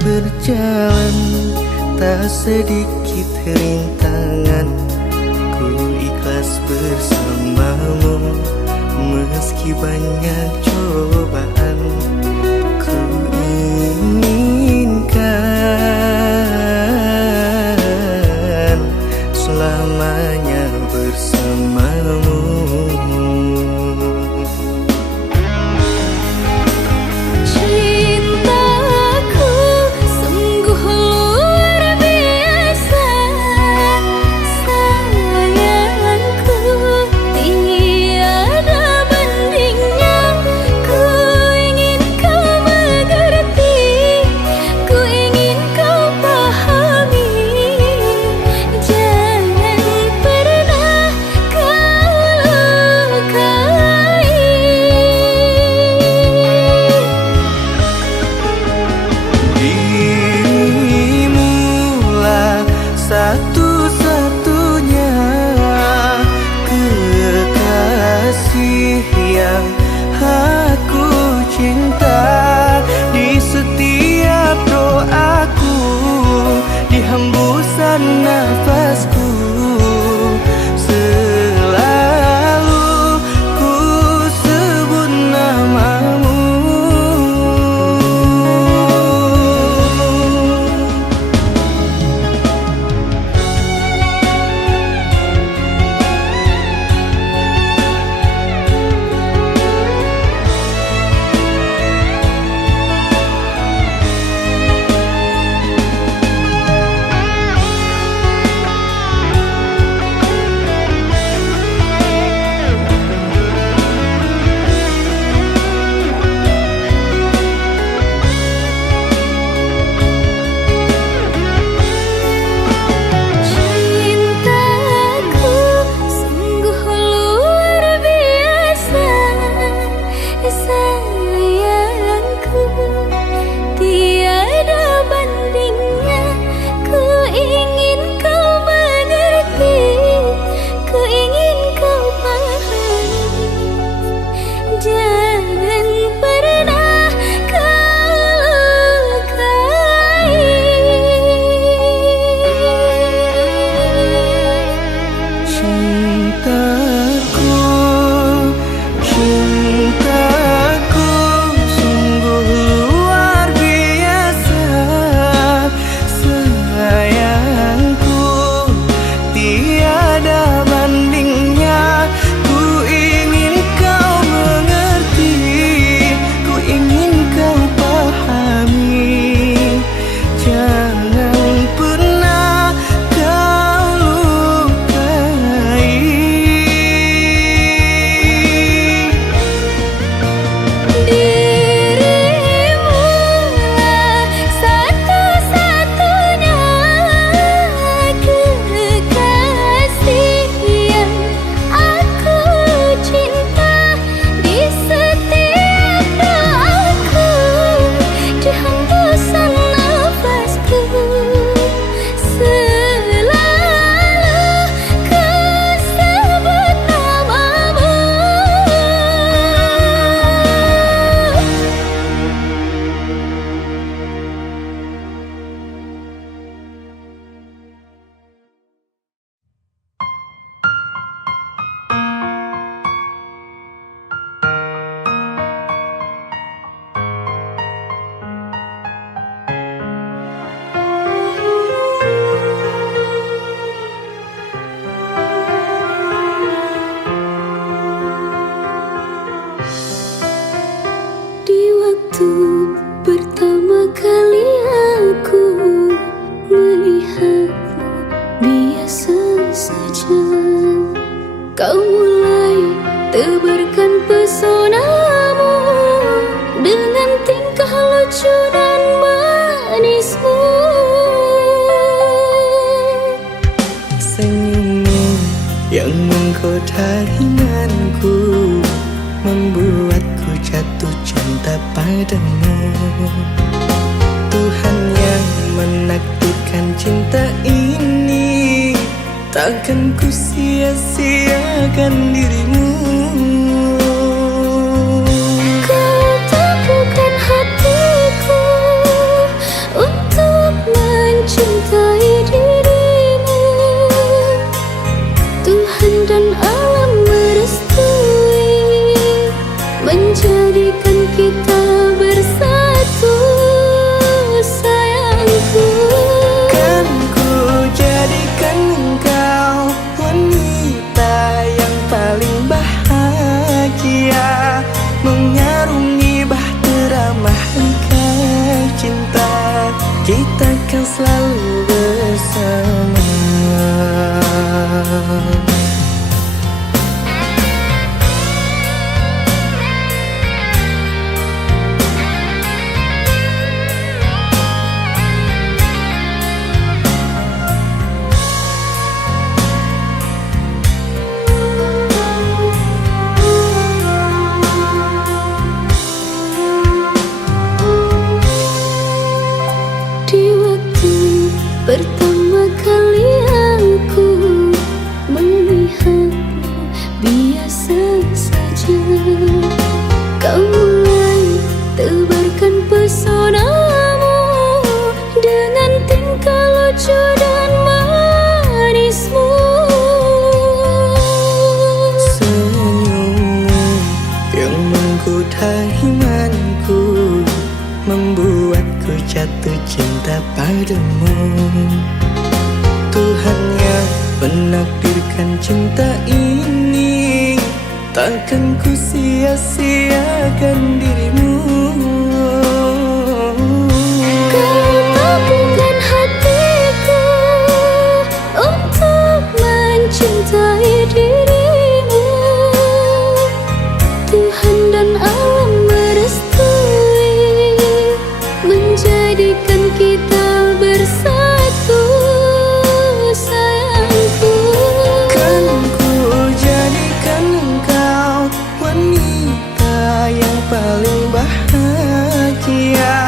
berjalan, tak sedikit rintangan. Ku ikhlas bersamamu, meski banyak cobaan. Ku inginkan selamanya bersamamu. Ku ingin kau menggoda imanku, membuatku jatuh cinta padamu. Tuhan yang menakdirkan cinta ini, takkan ku sia-siakan dirimu. Kau tepukan hatiku untuk mencintai dirimu. Tuhan dan alam merestui, menjadikan kita bersatu, sayangku. Kan ku jadikan engkau wanita yang paling bahagia, mengarungi bahtera mahligai cinta, kita kan selalu bersama. Pertama kali aku melihatmu biasa saja, kau mulai tebarkan pesonamu dengan tingkah lucu dan manismu. Senyummu yang menggoda imanku, membuatku jatuh cinta padamu. Tuhan yang menakdirkan cinta ini, takkan ku sia-siakan dirimu. Kau tepukan hatiku untuk mencintai dirimu. Tuhan dan alam merestui, menjadikan kita bersatu, sayangku. Kan ku jadikan engkau wanita yang paling bahagia,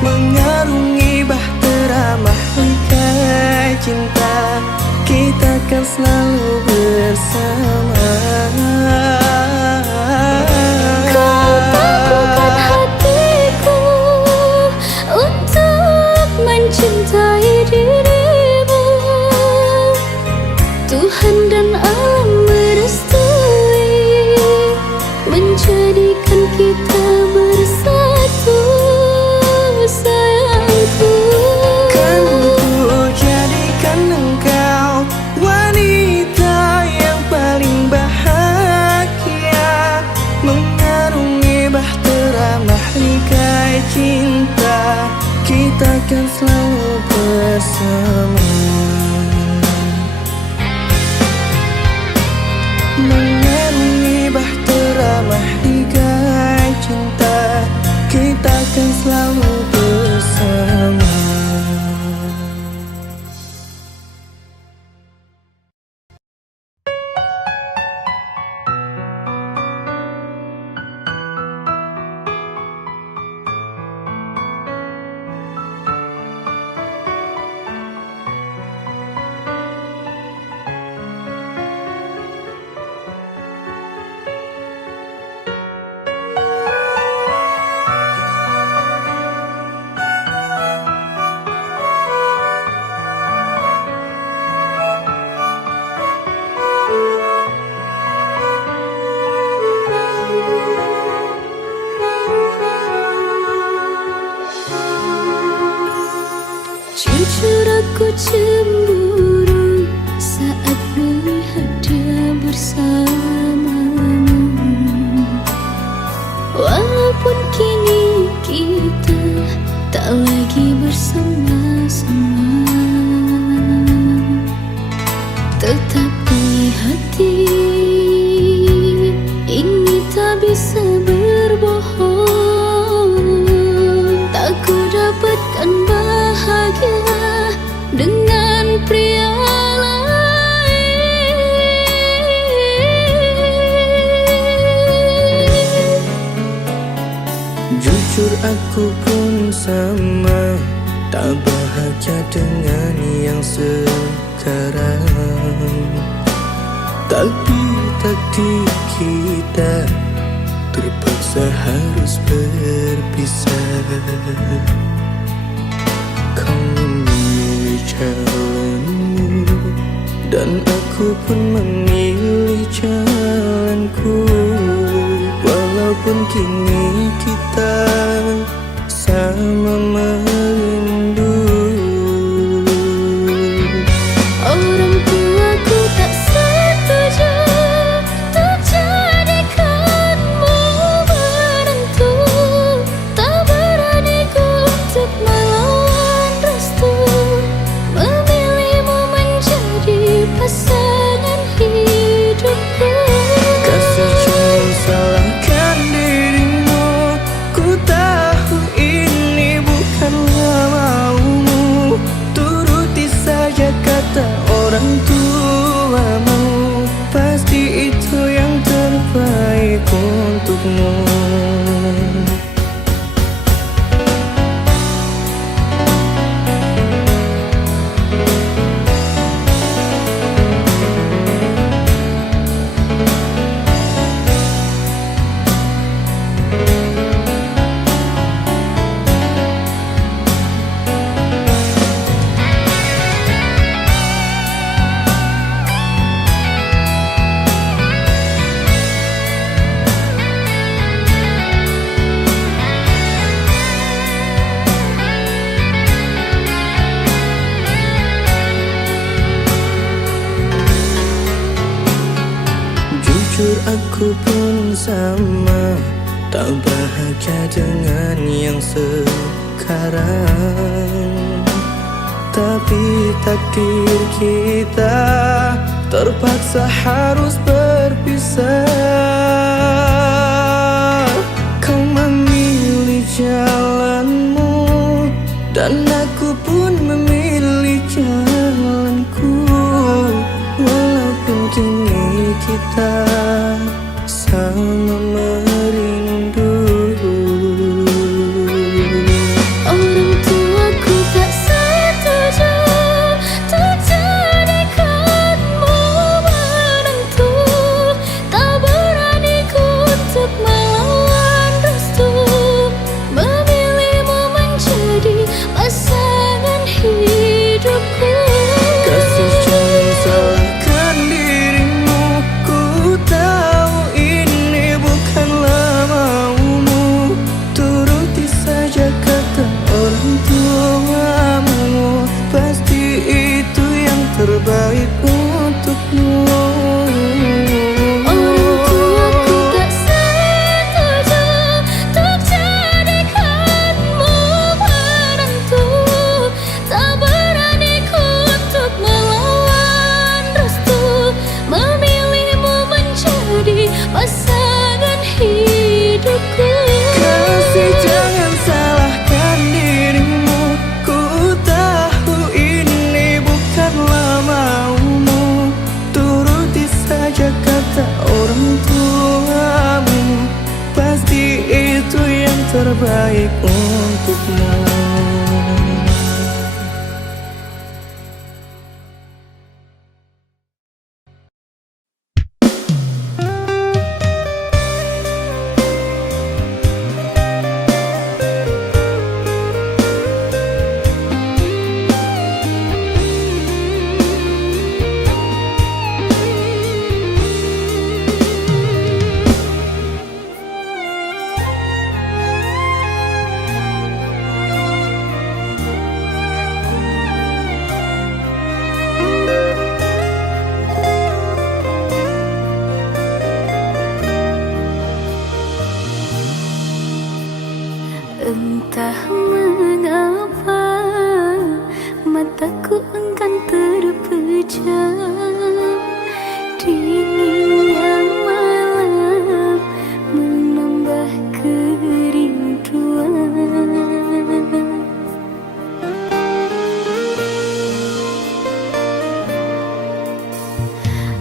mengarungi bahtera mahligai cinta, kita kan selalu bersama. Kau tepukan hatiku untuk mencintai dirimu. Tuhan dan alam merestui, menjadikan kita bersatu, sayangku. Kan ku jadikan engkau wanita yang paling bahagia, mengarungi bahtera mahligai cinta, kita kan selalu bersama. Mengarungi bahtera mahligai cinta, kita kan selalu bersama. Jujur aku cemburu saat melihat dia bersamamu. Walaupun kini kita tak lagi bersama-sama, tetapi hati ini tak bisa berbohong. Tak ku dapatkan bahagia dengan aku pun sama, tak bahagia dengan yang sekarang. Tapi takdir kita terpaksa harus berpisah. Kau memilih jalanmu dan aku pun memilih jalanku. Walaupun kini kita sama merindu. Orang tuaku tak setuju untuk jadikanmu menantu. Tak berani ku untuk melawan restu, memilihmu menjadi pasangan hidupku. Kasih jangan salahkan dirimu, ku tahu ini bukanlah maumu. Turuti saja kata orang tuamu, pasti itu yang terbaik untukmu. Jujur aku pun sama, tak bahagia dengan yang sekarang. Tapi takdir kita terpaksa harus berpisah. Kau memilih jalanmu dan aku pun memilih jalanku. Walaupun kini kita sama merindu. Orang tuaku tak setuju untuk jadikanmu menantu. Tak berani ku untuk melawan restu, memilihmu menjadi pasangan hidupku. Kasih jangan salahkan dirimu, ku tahu ini bukanlah maumu. Turuti saja kata orang tuamu, pasti itu yang terbaik untukmu. Orang tuaku tak setuju untuk jadikanmu menantu. Tak berani ku untuk melawan restu, memilihmu menjadi pasangan hidupku. Kasih jangan salahkan dirimu, ku tahu ini bukanlah maumu. Turuti saja kata orang tuamu, pasti itu yang terbaik untukmu. Entah mengapa mataku enggan terpejam, dinginnya malam menambah kerinduan.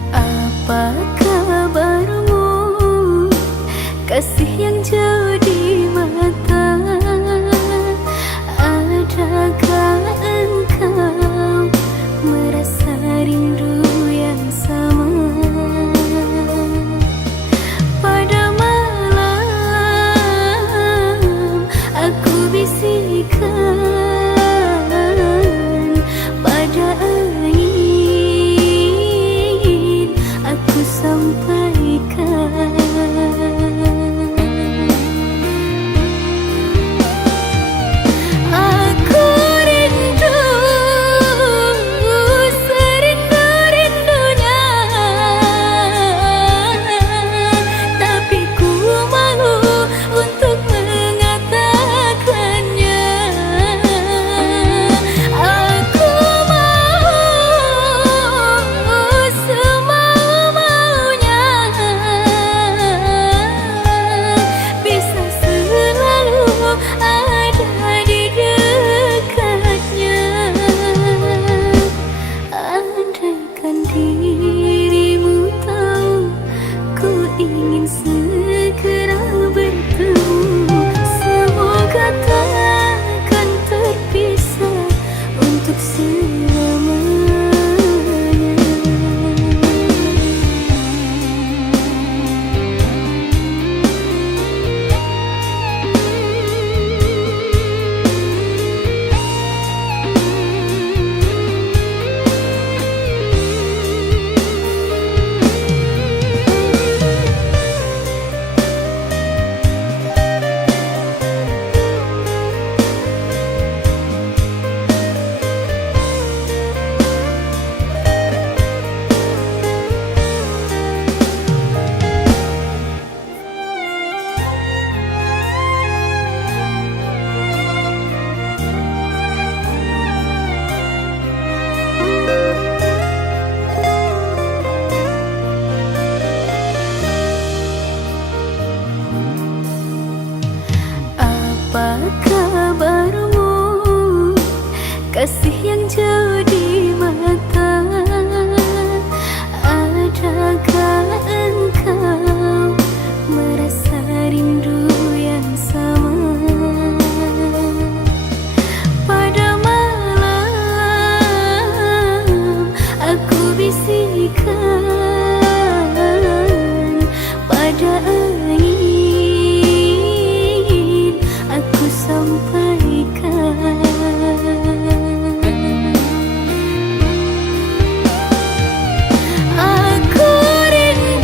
Apa kabarmu, kasih yang jauh di mata? Apa kabarmu, kasih yang jauh di mata? Adakah engkau merasa rindu yang sama? Pada malam aku bisikkan, pada angin aku sampaikan. Aku rindu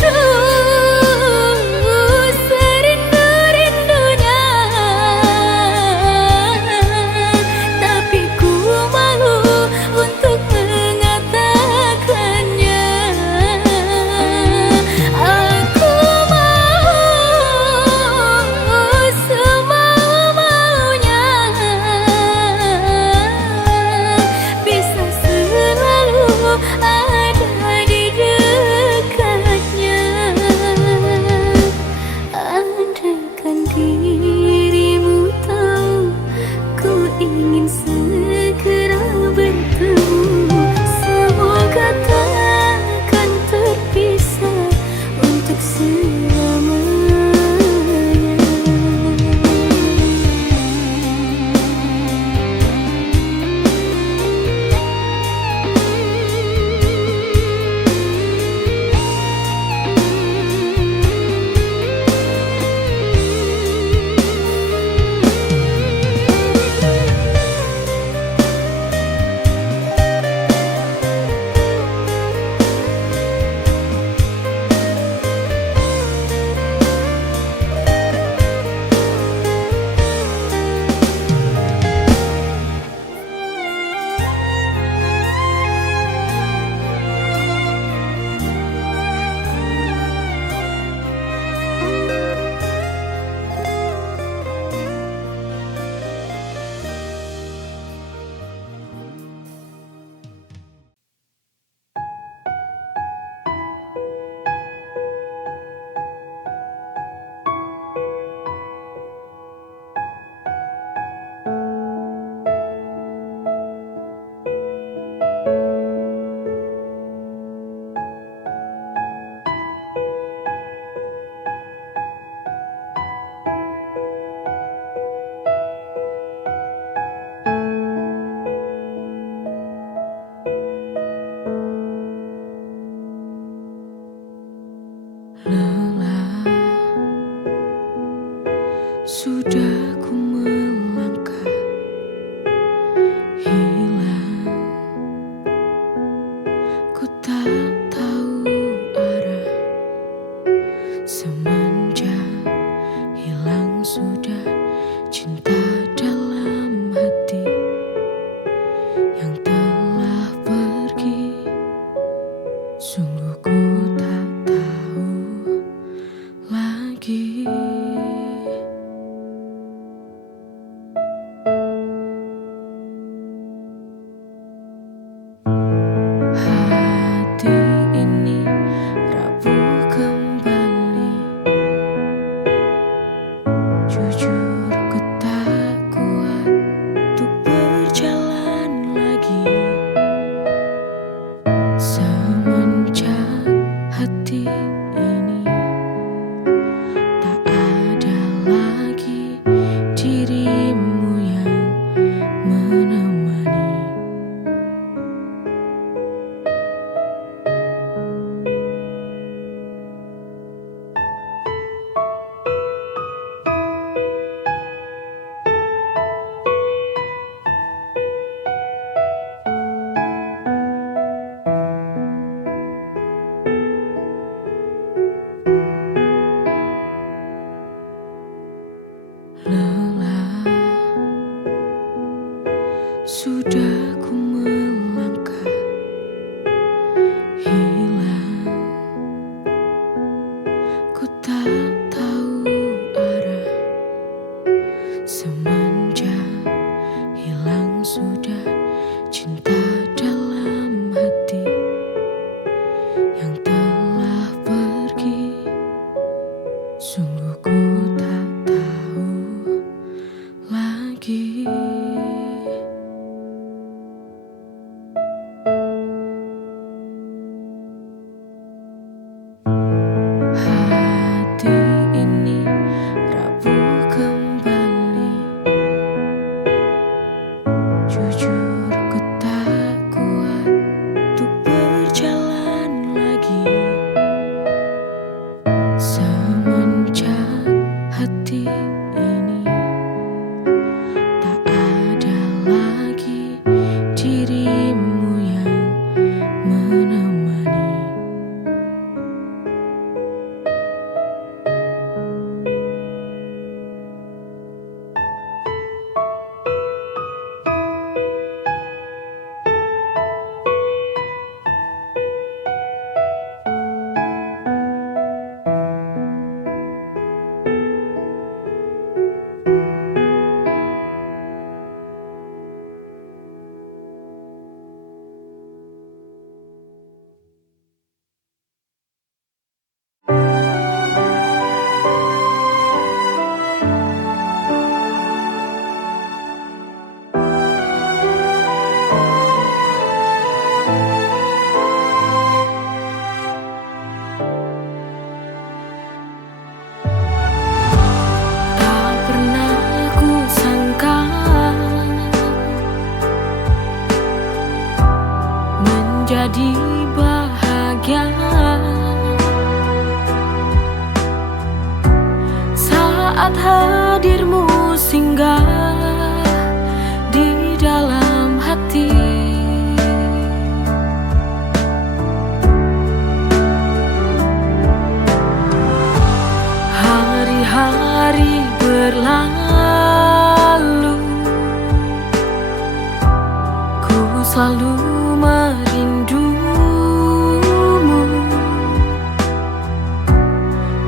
jadi bahagia saat hadirmu singgah di dalam hati. Hari-hari berlalu, ku selalu merindumu,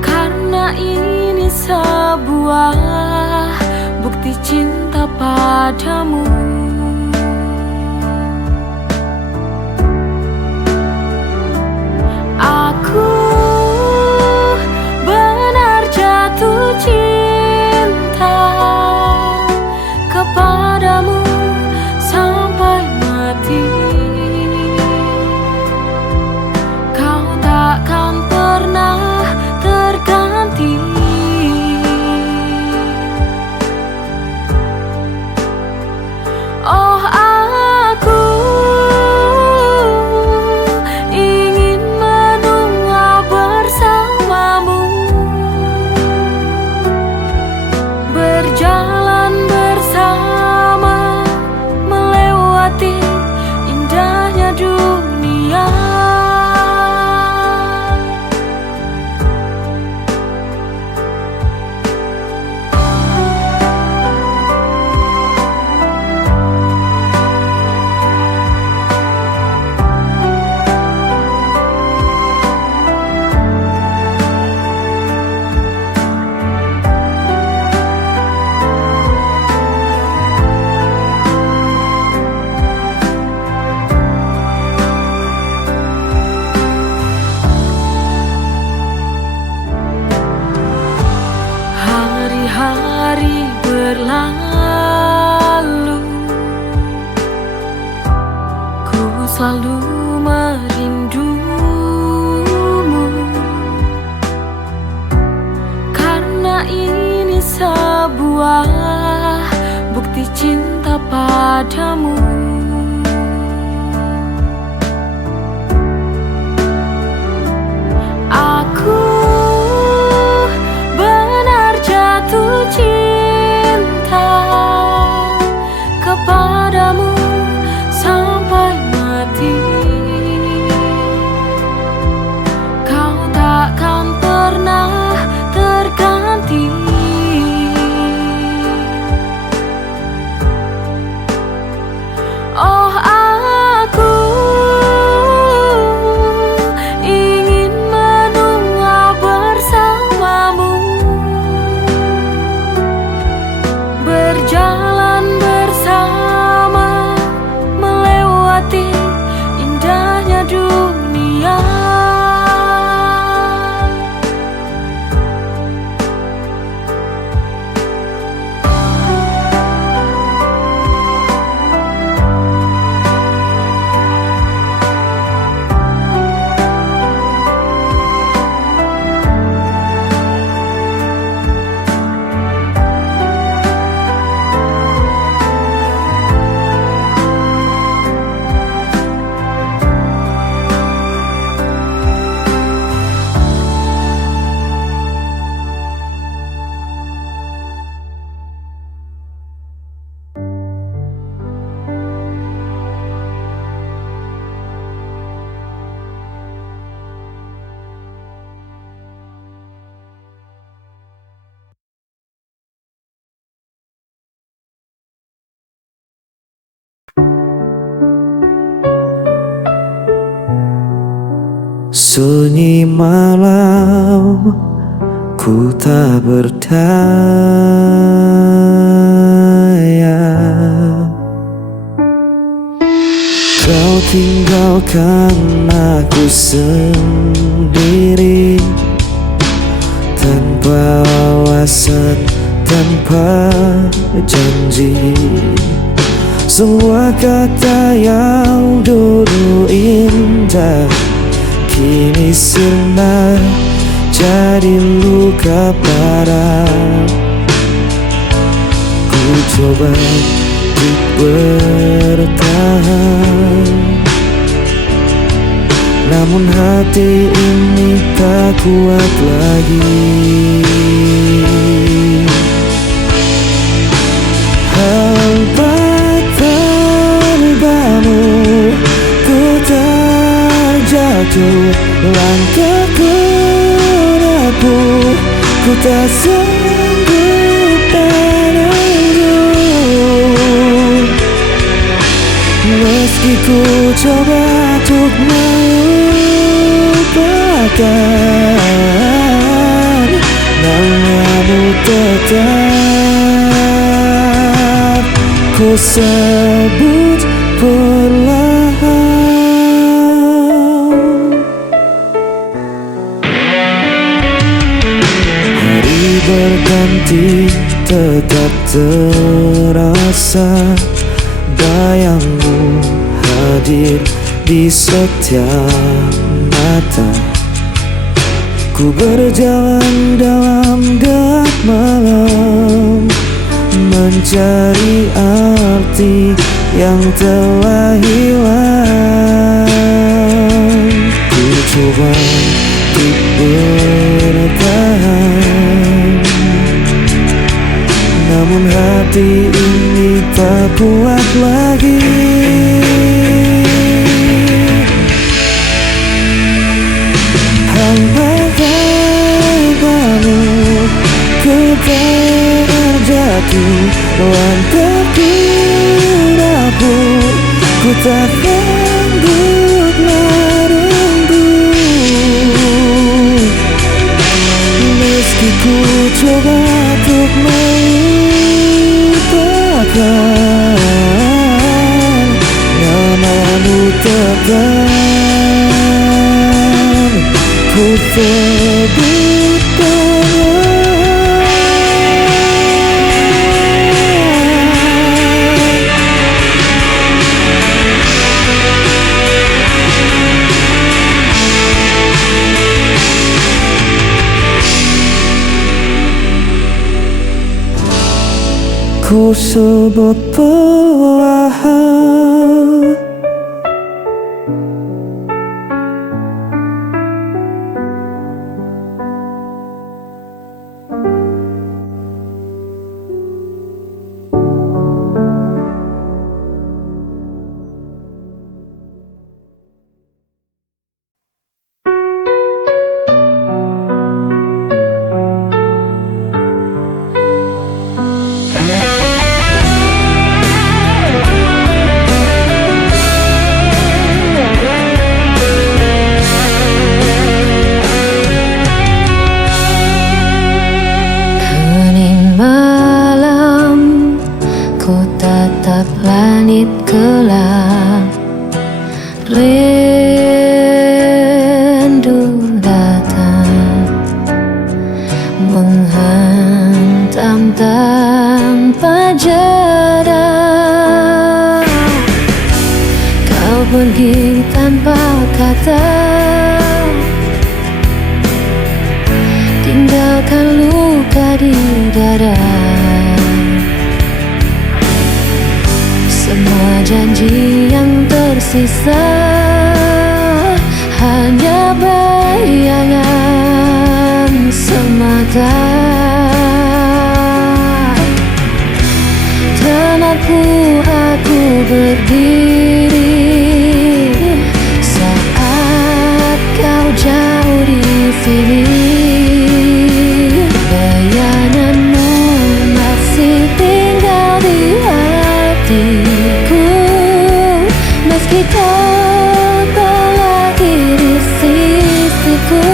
karena ini sebuah bukti cinta padamu. Aku benar jatuh cinta kepadamu sampai mati. Kau takkan pernah terganti. Oh, aku ingin menua bersamamu, berjalan bersama, melewati indahnya dunia. Hari-hari berlalu, ku selalu merindumu, karena ini sebuah bukti cinta padamu. Aku benar jatuh cinta kepadamu sampai mati. Kau takkan pernah terganti. Oh, aku ingin menua bersamamu, berjalan bersama, melewati indahnya dunia. Sunyi malam, ku tak berdaya. Kau tinggalkan aku sendiri, tanpa alasan, tanpa janji. Semua kata yang dulu indah kini sirna jadi luka parah. Ku coba untuk bertahan, namun hati ini tak kuat lagi. Hampa tanpamu ku terjatuh, langkahku rapuh, ku tak sanggup menunggu. Meski ku coba untuk melupakan, namamu tetap ku sebut perlahan. Hari berganti tetap terasa, bayangmu hadir di setiap mata. Ku berjalan dalam gelap malam, mencari arti yang telah hilang. Ku coba untuk bertahan, namun hati ini tak kuat lagi. Hampa-hampamu ku terjatuh, langkahku rapuh, ku tak sanggup menunggu. Meski ku coba untuk melupakan, namamu tetap ku sebut perlahan. Ku sebut perlahan. Tatap langit gelap, rindu datang menghantam tanpa jeda. Kau pergi tanpa kata, tinggalkan luka di dada. Semua janji yang tersisa hanya bayangan semata. Tak mampu aku berdiri saat kau jauh di sini. Bayanganmu masih tinggal di hatiku, meski kau tak lagi di sisiku.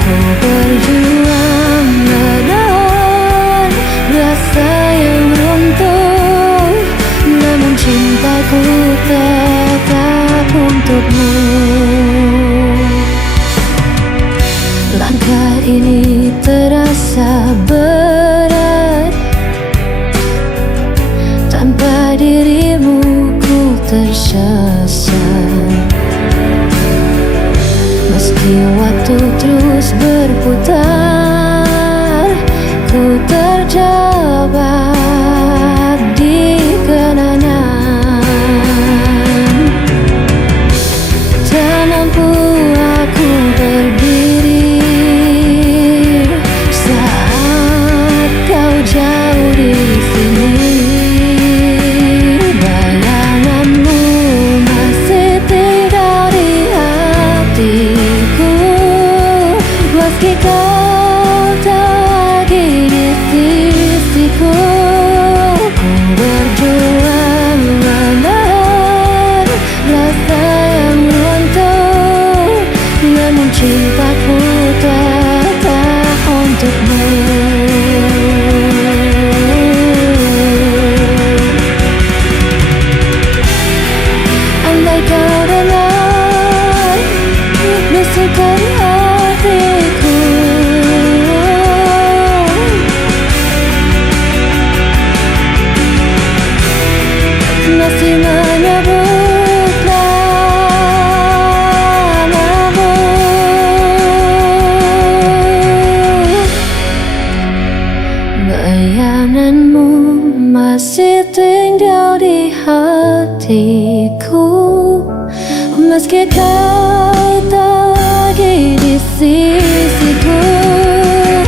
Ku berjuang menahan rasa yang runtuh, namun cintaku tetap untukmu. Langkah ini terasa berat, tanpa dirimu ku tersesat. Meski waktu terus berputar, ku terjebak di kenangan. Tak mampu hatiku. Meski kau tak lagi di sisiku,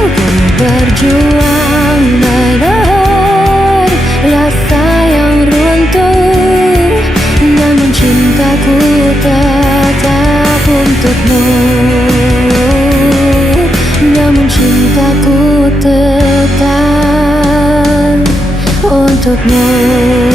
ku berjuang menahan rasa yang runtuh. Namun cintaku tetap untukmu. Namun cintaku tetap untukmu.